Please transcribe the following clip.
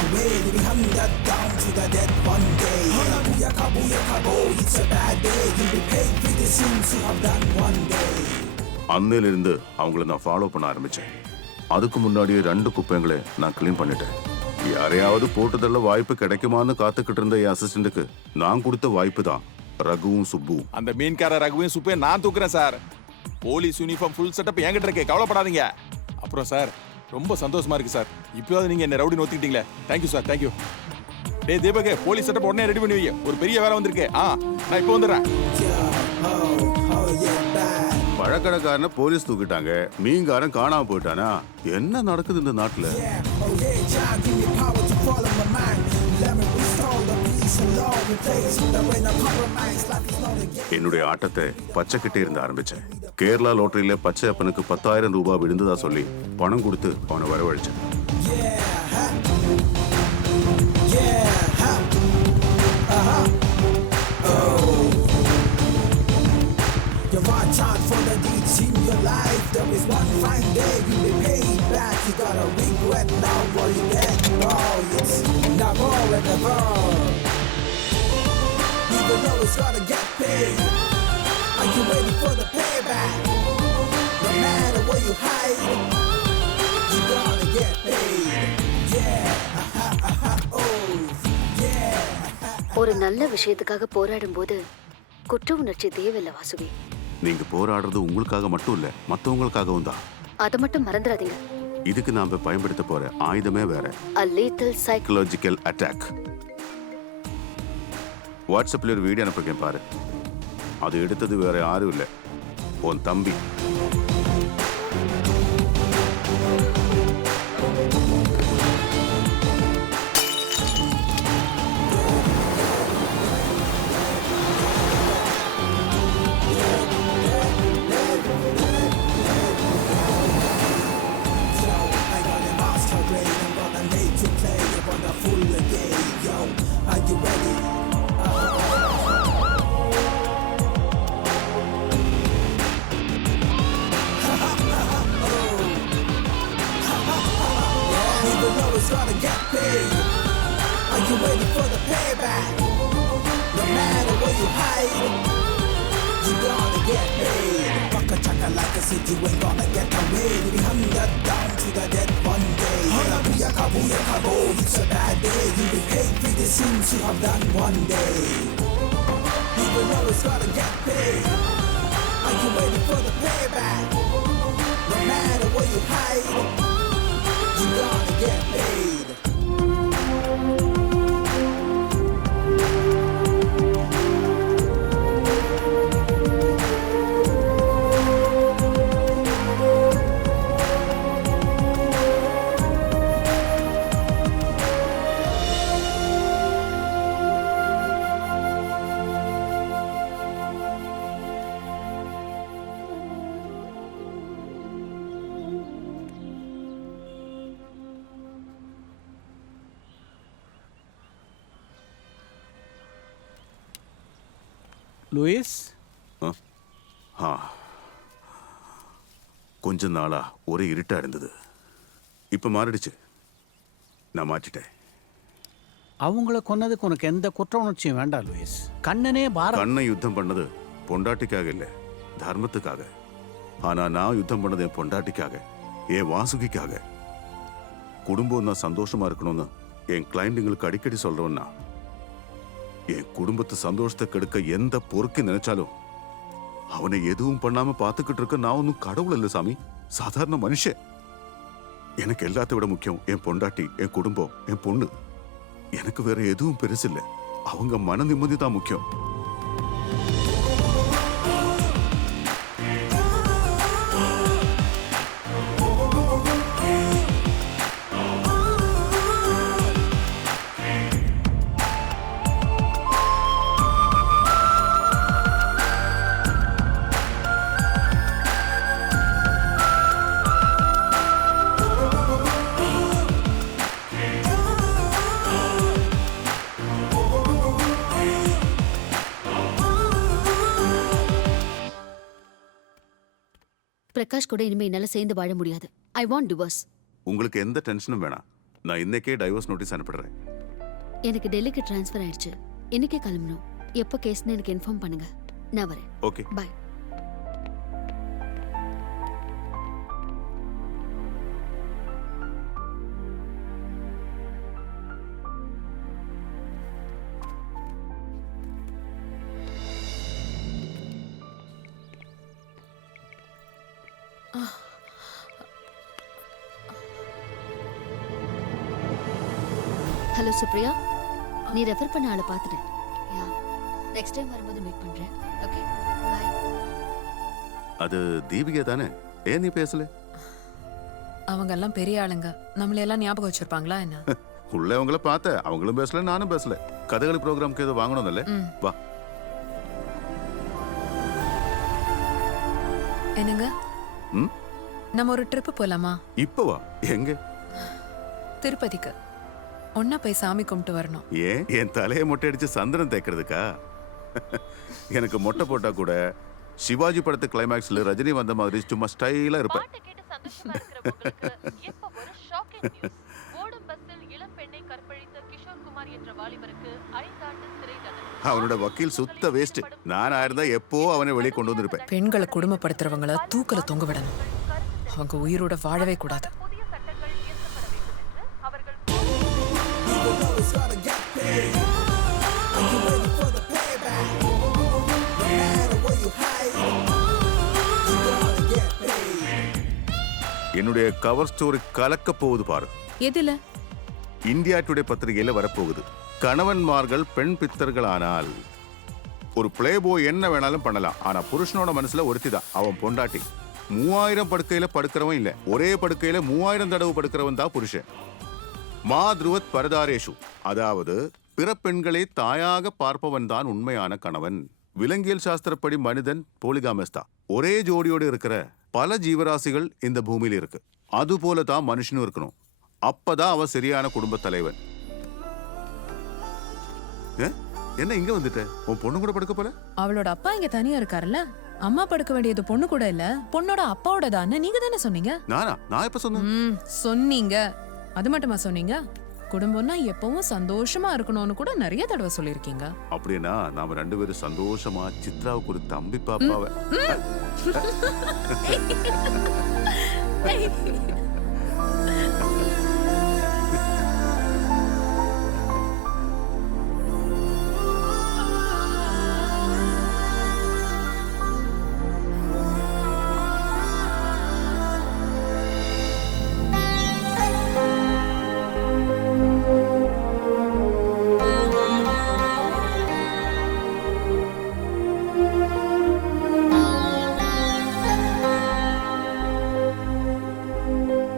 away. To be hunted down to the dead one day. Booyaka, booyaka, boy, it's a bad day. You'll be paid for the sins you have done one day. அன்னையிலிருந்து அவங்கள நான் follow பண்ண ஆரம்பிச்சேன். அதுக்கு முன்னாடியே 2 குப்பைங்களை நான் clean பண்ணிட்டேன். யாரையாவது போட்டுதல்ல வாய்ப்பு கிடைக்குமான்னு காத்துக்கிட்டு இருந்த என் அசிஸ்டன்ட்டுக்கு நான் கொடுத்த வாய்ப்பு தான் ரகுவும் சுப்பு. அந்த மீன்கார ரகுவையும் சுப்பையும் நான் தூக்குறேன் sir. Police uniform full setup என்கிட்ட இருக்கே, கவலைப்படாதீங்க. அப்புறம் சார் ரொம்ப சந்தோஷமா இருக்கு சார். இப்போது நீங்க என்ன ரவுடின்னு ஒத்துக்கிட்டீங்களே. Thank you sir, thank you. டேய் தீபக், போலீஸ் செட்டப் உடனே ரெடி பண்ணி வை. ஒரு பெரிய வேலை வந்திருக்கு. நான் இப்போ வந்துடுறேன். பழக்கடைக்காரனை போலீஸ் தூக்கிட்டாங்க, மீன்காரன் காணாம போயிட்டானா? என்ன நடக்குது இந்த நாட்டுல? என்னுடைய ஆட்டத்தை பச்சைக்கிட்டே இருந்து ஆரம்பிச்சேன். கேரளா லோட்டரியில பச்சை அப்பனுக்கு 10,000 ரூபாய் விழுந்ததா சொல்லி பணம் கொடுத்து அவனை வரவழைச்சேன். You watch out for the deeds in your life. There is one fine day you'll be paid back. You gotta regret now what you get. Oh, it's never and never. Even though it's gotta get paid. Are you ready for the payback? No matter where you hide, you gotta get paid. Yeah, oh, yeah. ஒரு நல்ல விஷயத்துக்காக போராடும் போது குற்ற உணர்ச்சி தேவையில்லை வாசுவி. நீங்க போராடுறது உங்களுக்காக மட்டும் இல்ல, மத்தவங்களுக்காகவும் தான். அதை மட்டும் மறந்துடாதீங்க. இதுக்கு நாம பயன்படுத்த போற ஆயுதமே வேற. A lethal psychological attack. வாட்ஸ்அப்ல ஒரு வீடியோ அனுப்புறேன் பாரு. அது எடுத்தது வேற யாரும் இல்ல, உன் தம்பி. Gotta get paid. Are you ready for the payback? No matter where you hide, you gotta get paid. Bucka chaka like a city, you ain't gonna get away. To be hunted down to the dead one day. Booyaka, booyaka, boy, it's a bad day. You'll be paid for the sins you have done one day. Even though it's gotta get paid. Are you ready for the payback? No matter where you hide, you gotta get paid. Louis, கொஞ்ச நாளா ஒரே இருட்டா இருந்தது. இப்ப மாறிடுச்சு. நான் மாற்றிட்டேன். அவங்கள கொன்னதுக்கு உனக்கு எந்த குற்ற உணர்ச்சியும் வேண்டாம் லூயிஸ். கண்ணனே கண்ணை யுத்தம் பண்ணது பொண்டாட்டிக்காக இல்ல, தர்மத்துக்காக. ஆனா நான் யுத்தம் பண்ணது என் பொண்டாட்டிக்காக, என் வாசுகிக்காக. குடும்பம் நான் சந்தோஷமா இருக்கணும்னு என் கிளைண்ட்டுங்களுக்கு அடிக்கடி சொல்றேன்னா, என் குடும்பத்து சந்தோஷத்தை கெடுக்க எந்த பொறுக்கு நினைச்சாலும் அவனை எதுவும் பண்ணாம பாத்துக்கிட்டு இருக்க நான் ஒன்னும் கடவுள் இல்ல சாமி, சாதாரண மனுஷன். எனக்கு எல்லாத்த விட முக்கியம் என் பொண்டாட்டி, என் குடும்பம், என் பொண்ணு. எனக்கு வேற எதுவும் பெருசு இல்ல. அவங்க மன நிம்மதி தான் முக்கியம். பிரகாஷ் கூட இனிமே என்னால சேர்ந்து வாழ முடியாது. I want divorce. உங்களுக்கு எந்த டென்ஷனும் வேணாம். நான் இன்னைக்கே டைவர்ஸ் நோட்டீஸ் அனுப்பிடுறேன். எனக்கு டெல்லிக்கு ட்ரான்ஸ்ஃபர் ஆயிடுச்சு. இன்னைக்கே கிளம்பணும். எப்போ கேஸ்னு எனக்கு இன்ஃபார்ம் பண்ணுங்க. நான் வரேன். ஓகே. பாய். ஹலோ சுப்ரியா, நீ ரெஃபர் பண்ண ஆளை பார்த்துட்டேன். யா, நெக்ஸ்ட் டைம் வரும்போது மீட் பண்றேன். Okay, bye. அது தீபிகா தானே? ஏன் நீ பேசல? அவங்க எல்லாம் பெரிய ஆளுங்க, நம்மள எல்லாம் ஞாபகம் வச்சிருப்பாங்களா என்ன? உள்ள அவங்கள பார்த்த, அவங்களும் பேசல, நானும் பேசல. கதகளி ப்ரோக்ராம்க்கு ஏதோ வாங்கணும்ல? வா. என்னங்க? ம், நம்ம ஒரு ட்ரிப் போலாமா? இப்போ வா. எங்க? திருப்பதிக்கு. ஒன்னா போய் சாமி கும்பிட்டு வரணும். ஏன் என் தலையை மொட்டை அடிச்சு சந்திரன் தேக்கிறதுக்கா? எனக்கு மொட்டை போட்டா கூட சிவாஜி படத்து கிளைமேக்ஸ்ல ரஜினி வந்த மாதிரி சும்மா ஸ்டைலா இருப்பேன். அவனோட வக்கீல் சுத்த வேஸ்ட். நான் ஆயிருந்தா எப்போ அவனை வெளியே கொண்டு வந்திருப்பேன். பெண்களை கொடுமைப்படுத்துறவங்கள தூக்கல தொங்க விடணும். அவங்க உயிரோட வாழவே கூடாது. You know it's gonna get paid. Are you ready for the payback? No matter where you hide, you gonna get paid. என்னுடைய கவர் ஸ்டோரி கலக்க போகுது பாரு. எதுல? இந்தியா டுடே பத்திரிகையில வரப்போகுது. கணவன்மார்கள் பெண் பித்தர்களானால் ஒரு பிளே பாய் என்ன வேணாலும் பண்ணலாம். ஆனா புருஷனோட மனசுல ஒருத்திதான், அவன் பொண்டாட்டி. 3000 படுக்கையில படுக்கிறவன் இல்ல, ஒரே படுக்கையில 3000 தடவை படுக்கிறவன் தான் புருஷன். மா துருவத் பரதாரேஷு, அதாவது பிற பெண்களை தாயாக பார்ப்பவன் தான் உண்மையான கணவன். விலங்கியல் சாஸ்திரப்படி மனிதன் போலிகாமஸ் தான். ஒரே ஜோடியோடு இருக்கிற பல ஜீவராசிகள் இந்த பூமியில இருக்கு. அது போல தான் மனுஷனும் இருக்கணும். அப்பதான் அவன் சரியான குடும்ப தலைவன். என்ன இங்க வந்துட்ட? உன் பொண்ணு கூட படுக்க போல? அவளோட அப்பா இங்க தனியா இருக்காருல்ல, அம்மா படுக்க வேண்டியது பொண்ணு கூட இல்ல, பொண்ணோட அப்பாவோட தான். நீங்க தானே சொன்னீங்க? நான் எப்ப சொன்னேன்? சொன்னீங்க. அது மட்டுமா சொன்னீங்க? குடும்பம்னா எப்பவும் சந்தோஷமா இருக்கணும்னு கூட நிறைய தடவை சொல்லிருக்கீங்க. அப்படின்னா நாம 2 பேரும் சந்தோஷமா சித்ராவுக்கு ஒரு தம்பி பாப்பாவை